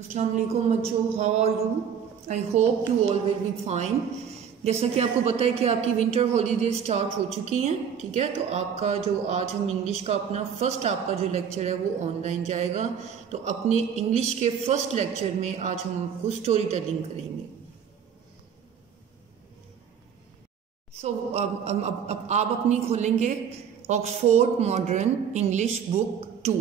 अस्सलाम वालेकुम बच्चों, how are you? I hope you all will be fine. जैसा कि आपको पता है कि आपकी विंटर हॉलीडे स्टार्ट हो चुकी हैं, ठीक है। तो आपका जो आज हम इंग्लिश का अपना फर्स्ट आपका जो लेक्चर है वो ऑनलाइन जाएगा। तो अपने इंग्लिश के फर्स्ट लेक्चर में आज हम आपको स्टोरी टेलिंग करेंगे। सो अब आप अपनी खोलेंगे Oxford modern English book 2।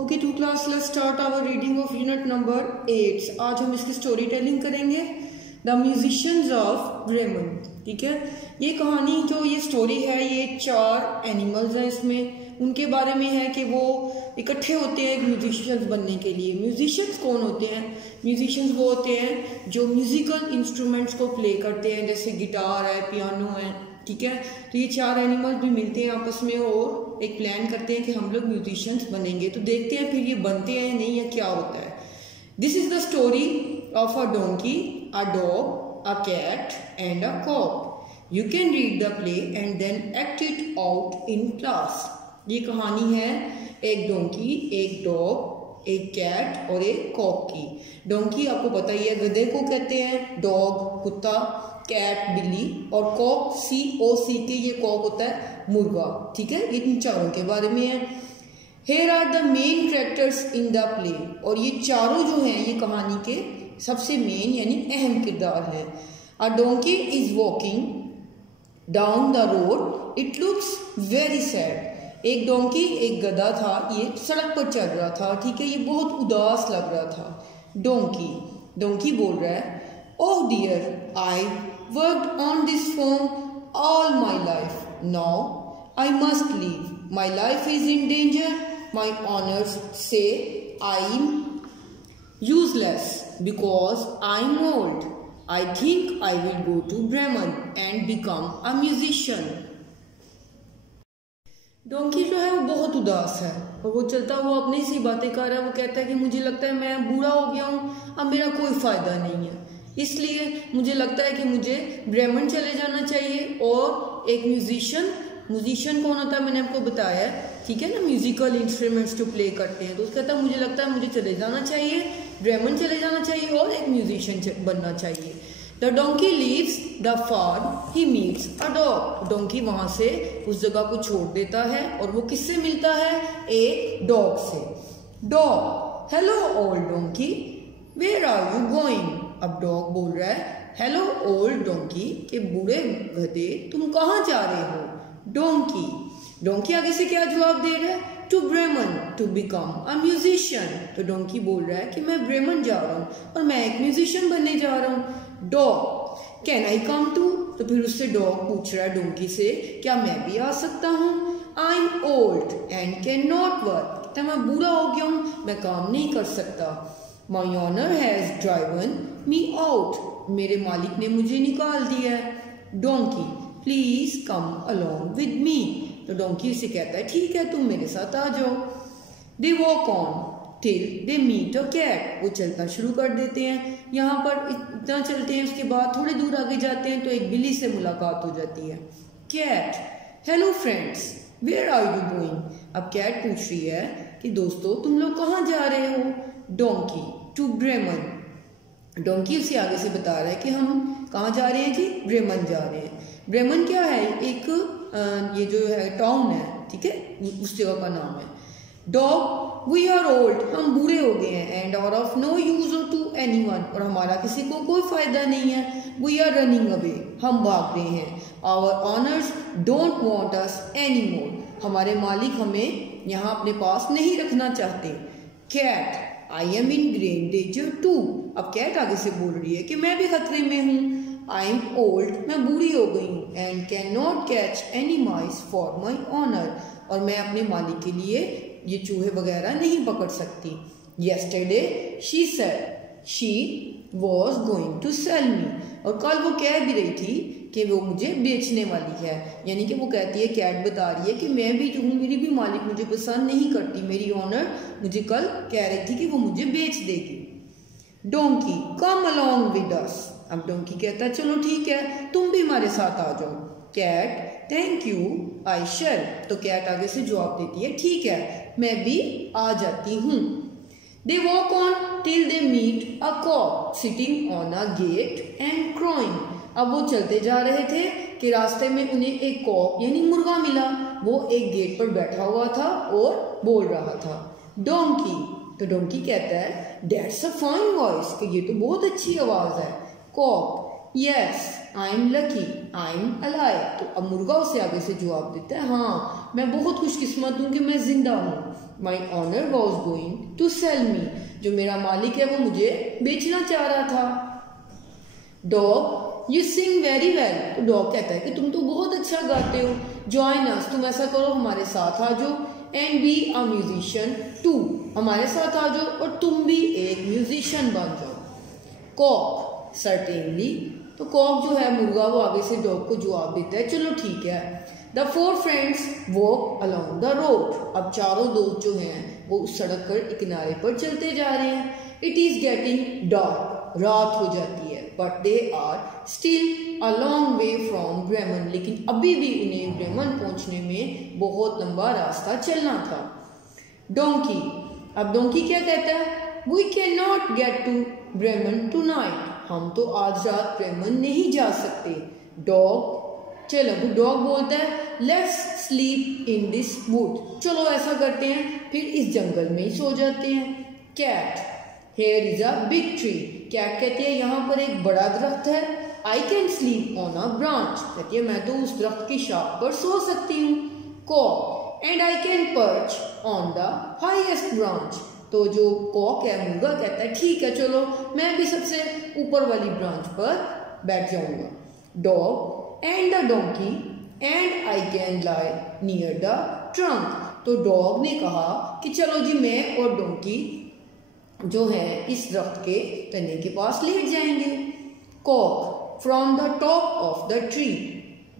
Okay to class, let's start our reading of unit number 8। आज हम इसकी स्टोरी टेलिंग करेंगे, द म्यूजिशियंस ऑफ ब्रेमन। ठीक है, ये कहानी जो ये स्टोरी है ये 4 एनिमल्स हैं, इसमें उनके बारे में है कि वो इकट्ठे होते हैं म्यूजिशियंस बनने के लिए। म्यूजिशियंस कौन होते हैं? म्यूजिशियंस वो होते हैं जो म्यूजिकल इंस्ट्रूमेंट्स को प्ले करते हैं, जैसे गिटार है, पियानो है। ठीक है, तो ये 4 एनिमल्स भी मिलते हैं आपस में और एक प्लान करते हैं कि हम लोग म्यूजिशियंस बनेंगे। तो देखते हैं फिर ये बनते हैं नहीं, या क्या होता है। This is the story of a donkey, a dog, a cat and a cock. You can read the play and then act it out in class. ये कहानी है एक डोंकी, एक डॉग, एक कैट और एक कॉक की। डोंकी आपको पता ही है, गधे को कहते हैं, डॉग कुत्ता, कैट बिल्ली, और कॉक COCK, ये कॉक होता है मुर्गा। ठीक है, ये इन चारों के बारे में है। Here are the main characters in the play। और ये चारों जो हैं ये कहानी के सबसे मेन यानी अहम किरदार है। A donkey is walking down the road, it looks very sad। एक डोंकी, एक गधा था, ये सड़क पर चल रहा था। ठीक है, ये बहुत उदास लग रहा था। डोंकी बोल रहा है, Oh dear, I worked on this farm all my life. Now I must leave. My life is in danger. My owners say I'm useless because I'm old. I think I will go to Bremen and become a musician. Donkey जो है वो बहुत उदास है और वो चलता हुआ अपनी सी बातें कर रहा है। वो कहता है कि मुझे लगता है मैं बूढ़ा हो गया हूँ, अब मेरा कोई फायदा नहीं है, इसलिए मुझे लगता है कि मुझे ब्रेमन चले जाना चाहिए। और एक म्यूजिशियन कौन होता है मैंने आपको बताया, ठीक है ना, म्यूजिकल इंस्ट्रूमेंट्स जो प्ले करते हैं। तो उसका कहता है मुझे लगता है मुझे चले जाना चाहिए, ब्रेमन चले जाना चाहिए और एक म्यूजिशियन बनना चाहिए। The donkey leaves the farm, he meets a dog. Donkey वहां से उस जगह को छोड़ देता है और वो किससे मिलता है? एक डॉग से। Dog, hello old donkey, where are you going? अब डॉग बोल रहा है, हेलो ओल्ड डोंकी, के बूढ़े गधे तुम कहाँ जा रहे हो? डोंकी आगे से क्या जवाब दे रहा है? To Bremen to become a musician. तो डोंकी बोल रहा है कि मैं ब्रेमन जा रहा हूँ और मैं एक म्यूजिशियन बनने जा रहा हूँ। Dog, can I come too? तो फिर उससे डॉग पूछ रहा है डोंकी से, क्या मैं भी आ सकता हूँ? I am old and can not work. तो मैं बूढ़ा हो गया हूँ, मैं काम नहीं कर सकता। My owner has driven me out. मेरे मालिक ने मुझे निकाल दिया है। Donkey, please come along with me. तो डोंकी उसे कहता है ठीक है तुम मेरे साथ आ जाओ। They walk on till they meet a cat. वो चलना शुरू कर देते हैं। यहाँ पर इतना चलते हैं, उसके बाद थोड़े दूर आगे जाते हैं तो एक बिल्ली से मुलाकात हो जाती है। Cat, hello friends, where are you going? अब कैट पूछ रही है कि दोस्तों तुम लोग कहाँ जा रहे हो? Donkey, to Bremen. डोंकी उसे आगे से बता रहा है कि हम कहाँ जा रहे हैं जी? ब्रेमन जा रहे हैं। ब्रेमन क्या है? एक ये जो है टाउन है, ठीक है, उस जगह का नाम है। डॉग, वी आर ओल्ड, हम बूढ़े हो गए हैं, and are of no use to anyone, और हमारा किसी को कोई फायदा नहीं है। वी आर रनिंग अवे, हम भाग रहे हैं। Our owners don't want us any more, हमारे मालिक हमें यहाँ अपने पास नहीं रखना चाहते। Cat, I am in great danger too. अब कैट आगे से बोल रही है कि मैं भी खतरे में हूँ। आई एम ओल्ड, मैं बूढ़ी हो गई हूँ, and can not catch any mice for my owner, और मैं अपने मालिक के लिए ये चूहे वगैरह नहीं पकड़ सकती। Yesterday she said she was going to sell me, और कल वो कह भी रही थी कि वो मुझे बेचने वाली है। यानी कि वो कहती है, कैट बता रही है कि मैं भी जो हूँ, मेरी भी मालिक मुझे पसंद नहीं करती, मेरी ऑनर मुझे कल कह रही थी कि वो मुझे बेच देगी। Donkey, come along with us. अब डोंकी कहता है चलो ठीक है तुम भी हमारे साथ आ जाओ। कैट, थैंक यू, आई शैल। तो कैट आगे से जवाब देती है ठीक है मैं भी आ जाती हूँ। They walk on till they meet a cock sitting on a gate and crowing. अब वो चलते जा रहे थे कि रास्ते में उन्हें एक कॉक यानी मुर्गा मिला। वो एक गेट पर बैठा हुआ था और बोल रहा था। डोंकी, तो डोंकी कहता है दैट्स अ फाइन वॉइस, कि ये तो बहुत अच्छी आवाज है। Cock, yes I am lucky I am alive, तो अब मुर्गा उसे आगे से जवाब देता है हाँ मैं बहुत खुशकिस्मत हूँ कि मैं जिंदा हूँ। My owner was going to sell me, जो मेरा मालिक है वो मुझे बेचना चाह रहा था। Dog, you sing very well, तो डॉग कहता है कि तुम तो बहुत अच्छा गाते हो। जॉइन अस, तुम ऐसा करो हमारे साथ आ जाओ। And be a musician too, हमारे साथ आ जाओ और तुम भी एक म्यूजिशियन बन जाओ। कॉक, सर्टेनली, तो कॉक जो है मुर्गा वो आगे से डॉग को जवाब देता है चलो ठीक है। The four friends walk along the road, अब चारों दोस्त जो हैं वो उस सड़क पर किनारे पर चलते जा रहे हैं। इट इज गेटिंग डार्क, रात हो जाती है। But they are still a long way from Bremen, लेकिन अभी भी उन्हें ब्रेमन पहुंचने में बहुत लंबा रास्ता चलना था। डोंकी, अब डोंकी क्या कहता है we can not get to Bremen tonight, हम तो आज रात ब्रेमन नहीं जा सकते। डॉग, चलो डॉग बोलता है let's sleep in this would, चलो ऐसा करते हैं फिर इस जंगल में ही सो जाते हैं। Cat, here is a big tree, cat कहती है यहाँ पर एक बड़ा दरख्त है। I can sleep on a branch, कहती है मैं तो उस दरख्त की शाख पर सो सकती हूँ। Cock, and I can perch on the highest branch, तो जो कॉक है मुर्गा कहता है ठीक है चलो मैं भी सबसे ऊपर वाली ब्रांच पर बैठ जाऊंगा। Dog, and the donkey and I can lie near the trunk, तो डॉग ने कहा कि चलो जी मैं और डोंकी जो है इस दरख्त के तने के पास लेट जाएंगे। Cock, from the top of the tree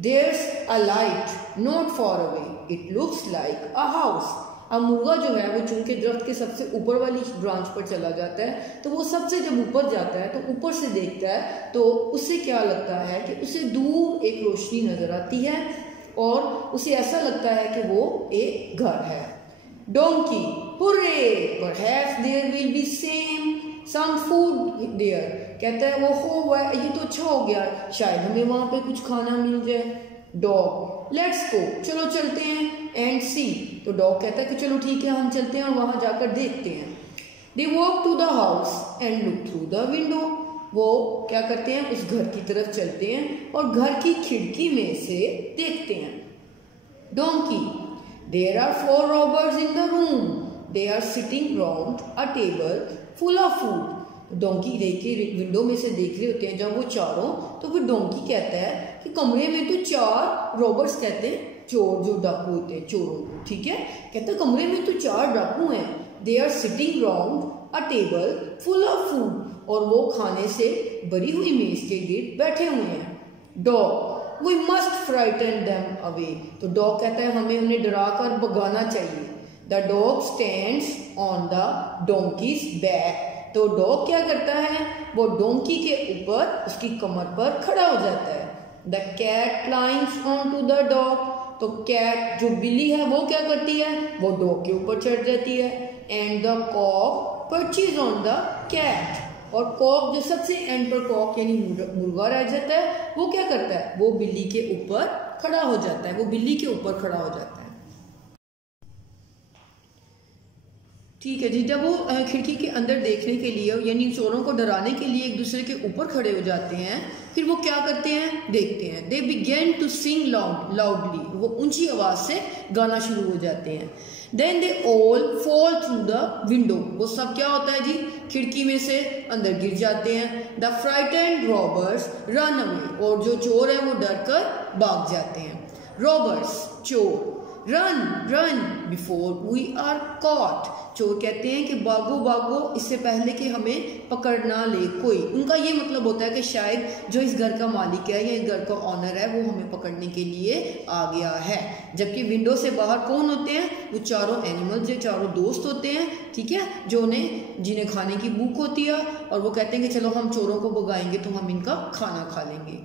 there's a light not far away, it looks like a house, अब मुर्गा जो है वो चूंकि दरख्त के सबसे ऊपर वाली ब्रांच पर चला जाता है तो वो सबसे जब ऊपर जाता है तो ऊपर से देखता है तो उसे क्या लगता है कि उसे दूर एक रोशनी नजर आती है और उसे ऐसा लगता है कि वो एक घर है। Donkey, hurray perhaps there will be some food there, कहता है वो हो ये तो अच्छा हो गया शायद हमें वहां पे कुछ खाना मिल जाए। डॉग, लेट्स गो, चलो चलते हैं। एंड सी, तो डॉग कहता है कि चलो ठीक है हम चलते हैं और वहां जाकर देखते हैं। They walk to the house and look through the window, वो क्या करते हैं उस घर की तरफ चलते हैं और घर की खिड़की में से देखते हैं। Donkey, there are 4 robbers in the room, they are sitting round a table full of food, donkey देखिए विंडो में से देख रहे होते हैं जब वो चारों, तो फिर डोंकी कहता है कि कमरे में तो 4 रॉबर्स, कहते हैं चोर जो डाकू होते हैं चोरों को, ठीक है, कहते हैं कमरे में तो 4 डाकू हैं। They are sitting round a table full of food, और वो खाने से भरी हुई मेज के गिर्द बैठे हुए हैं। Dog, we must frighten them away, तो डॉग कहता है हमें उन्हें डरा कर भगाना चाहिए। The dog stands on the donkey's back, तो डॉग क्या करता है वो डोंकी के ऊपर उसकी कमर पर खड़ा हो जाता है। The cat climbs on to the dog, तो कैट जो बिल्ली है वो क्या करती है वो डॉग के ऊपर चढ़ जाती है। And the cock perches on the cat, और कॉक जो सबसे एंड पर कॉक यानी मुर्गा रह जाता है वो क्या करता है वो बिल्ली के ऊपर खड़ा हो जाता है, वो बिल्ली के ऊपर खड़ा हो जाता है। ठीक है जी, जब वो खिड़की के अंदर देखने के लिए यानी चोरों को डराने के लिए एक दूसरे के ऊपर खड़े हो जाते हैं, फिर वो क्या करते हैं देखते हैं। They begin to sing loudly, वो ऊंची आवाज से गाना शुरू हो जाते हैं। Then they all fall through the window, वो सब क्या होता है जी खिड़की में से अंदर गिर जाते हैं। The frightened robbers run away, और जो चोर है वो डर कर भाग जाते हैं। रॉबर्स चोर, run run before we are caught, चोर कहते हैं कि भागो भागो इससे पहले कि हमें पकड़ ना ले कोई। उनका ये मतलब होता है कि शायद जो इस घर का मालिक है या इस घर का ऑनर है वो हमें पकड़ने के लिए आ गया है। जबकि विंडो से बाहर कौन होते हैं वो चारों एनिमल्स, जो चारों दोस्त होते हैं, ठीक है, जो जिन्हें खाने की भूख होती है, और वो कहते हैं कि चलो हम चोरों को भगाएंगे तो हम इनका खाना खा लेंगे।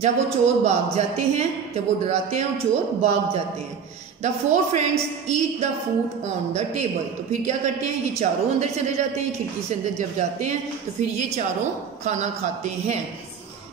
जब वो चोर भाग जाते हैं, जब वो डराते हैं और चोर भाग जाते हैं। The 4 friends eat the food on the table. तो फिर क्या करते हैं, ये चारों अंदर चले जाते हैं, खिड़की से अंदर जब जाते हैं तो फिर ये चारों खाना खाते हैं।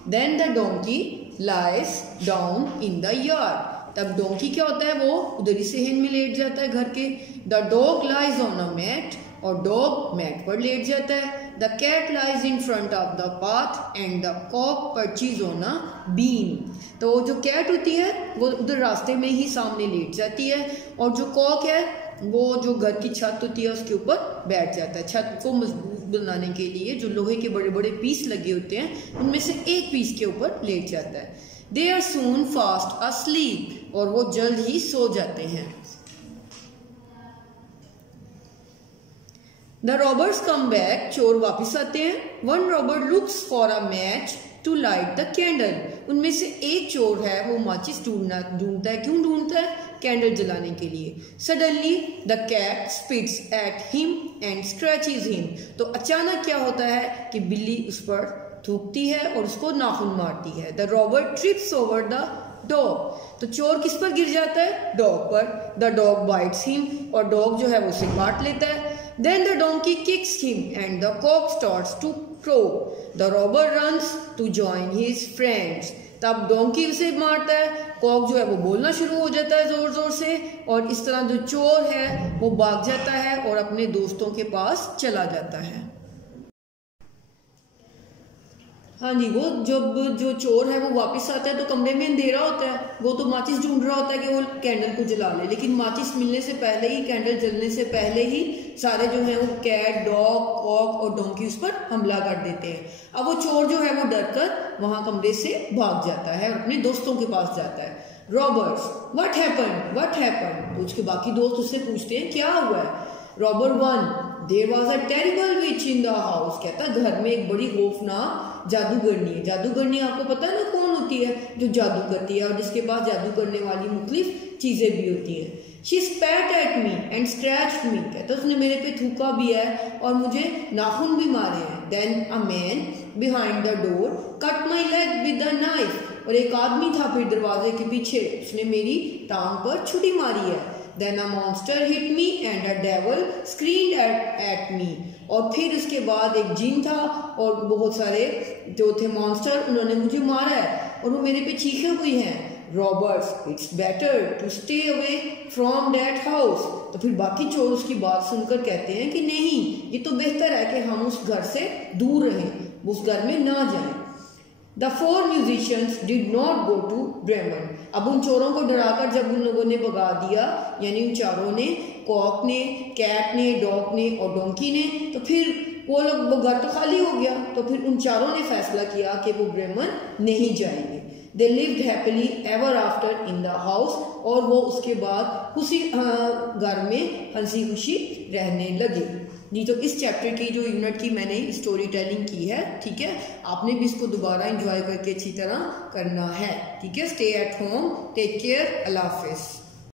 Then the donkey lies down in the yard. तब डोंकी क्या होता है, वो उधर ही सहन में लेट जाता है घर के। The dog lies on a mat, और डॉग मैट पर लेट जाता है। The cat lies in front of the path and the cock perches on a beam. तो जो कैट होती है वो उधर रास्ते में ही सामने लेट जाती है, और जो कॉक है वो जो घर की छत होती है उसके ऊपर बैठ जाता है। छत को मजबूत बनाने के लिए जो लोहे के बड़े बड़े पीस लगे होते हैं उनमें से एक पीस के ऊपर लेट जाता है। They are soon fast asleep, और वो जल्द ही सो जाते हैं। द रॉबर्स कम बैक, चोर वापिस आते हैं। One robber looks for a match to light the candle. उनमें से एक चोर है वो माचिस ढूंढता है। क्यों ढूंढता है, कैंडल जलाने के लिए। Suddenly the cat spits at him and scratches him. तो अचानक क्या होता है कि बिल्ली उस पर थूकती है और उसको नाखून मारती है। The robber trips over the dog. तो चोर किस पर गिर जाता है, डॉग पर। द डॉग बाइट्स हिम, और डॉग जो है वो उसे काट लेता है। Then the donkey kicks him and the cock starts to crow. The robber runs to join his friends. तब डोंकी उसे मारता है, कॉक जो है वो बोलना शुरू हो जाता है जोर जोर से, और इस तरह जो चोर है वो भाग जाता है और अपने दोस्तों के पास चला जाता है। हाँ जी, वो जब जो चोर है वो वापस आता है तो कमरे में अंधेरा होता है। वो तो माचिस ढूंढ रहा होता है कि वो कैंडल को जला ले, लेकिन माचिस मिलने से पहले ही, कैंडल जलने से पहले ही सारे जो है वो कैट, डॉग, कॉक और डोंकी उस पर हमला कर देते हैं। अब वो चोर जो है वो डर कर वहां कमरे से भाग जाता है और अपने दोस्तों के पास जाता है। Robbers what happen. तो उसके बाकी दोस्त उससे पूछते हैं क्या हुआ है। Robber 1 there was a terrible witch in the house. कहता घर में एक बड़ी खौफनाक जादूगरनी है। जादूगरनी आपको पता है ना कौन होती है, जो जादू करती है और जिसके पास जादू करने वाली मुख्तलिफ चीजें भी होती हैं। She spat at me and scratched me. कहता उसने मेरे पे थूका भी है और मुझे नाखून भी मारे हैं। Then a man behind the door cut my leg with a knife. और एक आदमी था फिर दरवाजे के पीछे, उसने मेरी टांग पर छुरी मारी है। Then a monster hit me and a devil screamed at me. और फिर उसके बाद एक जिन था और बहुत सारे जो थे मॉन्स्टर, उन्होंने मुझे मारा है और वो मेरे पे चीखे हुई हैं। Robbers it's better to stay away from that house. तो फिर बाकी चोर उसकी बात सुनकर कहते हैं कि नहीं, ये तो बेहतर है कि हम उस घर से दूर रहें, उस घर में ना जाएं। The 4 musicians did not go to Bremen. अब उन चोरों को डराकर जब उन लोगों ने भगा दिया, यानी उन चारों ने, कॉक ने, कैट ने, डॉग ने और डोंकी ने, तो फिर वो घर तो खाली हो गया। तो फिर उन चारों ने फैसला किया कि वो ब्रेमन नहीं जाएंगे। They lived happily ever after in the house, और वो उसके बाद उसी घर में हंसी खुशी रहने लगे। जी, तो इस चैप्टर की जो यूनिट की मैंने स्टोरी टेलिंग की है, ठीक है, आपने भी इसको दोबारा एंजॉय करके अच्छी तरह करना है, ठीक है। Stay at home, take care, अल्लाह हाफिज़।